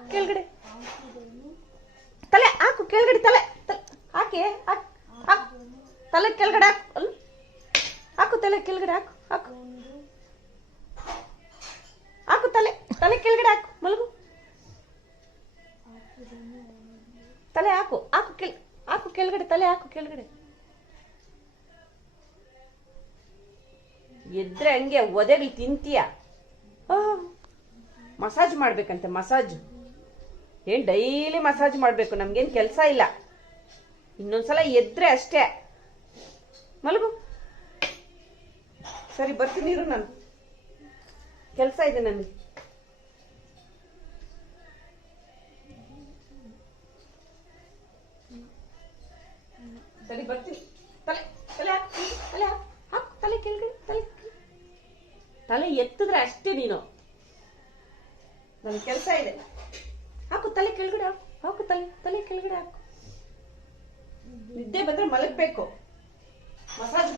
ಹಾಕು ಕೆಳಗಡೆ, ತಲೆ ಹಾಕು ಕೆಳಗಡೆ, ತಲೆ ಹಾಕಿ, ಹಾಕು ತಲೆ ಕೆಳಗಡೆ ಹಾಕು, ಅಲ್ಲ ಹಾಕು ತಲೆ ಕೆಳಗಡೆ ಹಾಕು, ಹಾಕು ಹಾಕು ತಲೆ ತಲೆ ಕೆಳಗಡೆ ಹಾಕು, ಮಲಗು, ತಲೆ ಹಾಕು, ಹಾಕು ಕೆಳಗಡೆ, ತಲೆ ಹಾಕು ಕೆಳಗಡೆ. ಎದ್ರೆ ಹಂಗೆ ಒದೆಗಳು ತಿಂತೀಯ. ಮಸಾಜ್ ಮಾಡ್ಬೇಕಂತೆ, ಮಸಾಜ್ ಏನ್ ಡೈಲಿ ಮಸಾಜ್ ಮಾಡ್ಬೇಕು, ನಮ್ಗೇನ್ ಕೆಲಸ ಇಲ್ಲ. ಇನ್ನೊಂದ್ಸಲ ಎದ್ರೆ ಅಷ್ಟೇ, ಮಲಗು. ಸರಿ ಬರ್ತೀನಿ ಇರು, ನಾನು ಕೆಲಸ ಇದೆ ನನಗೆ. ಸರಿ ಬರ್ತೀನಿ. ತಲೆ ತಲೆ ಹಾಕು, ತಲೆ ಹಾಕು, ಹಾಕು ತಲೆ ಕೆಳಗಡೆ, ತಲೆ ಎತ್ತಿದ್ರೆ ಅಷ್ಟೇ ನೀನು. ನನ್ ಕೆಲಸ ಇದೆ. ಹಾಕು ತಲೆ ಕೆಳಗಡೆ, ಹಾಕು ತಲೆ ಕೆಳಗಡೆ ಹಾಕು. ನಿದ್ದೆ ಬಂದ್ರೆ ಮಲಗಬೇಕು. ಮಸಾಜ್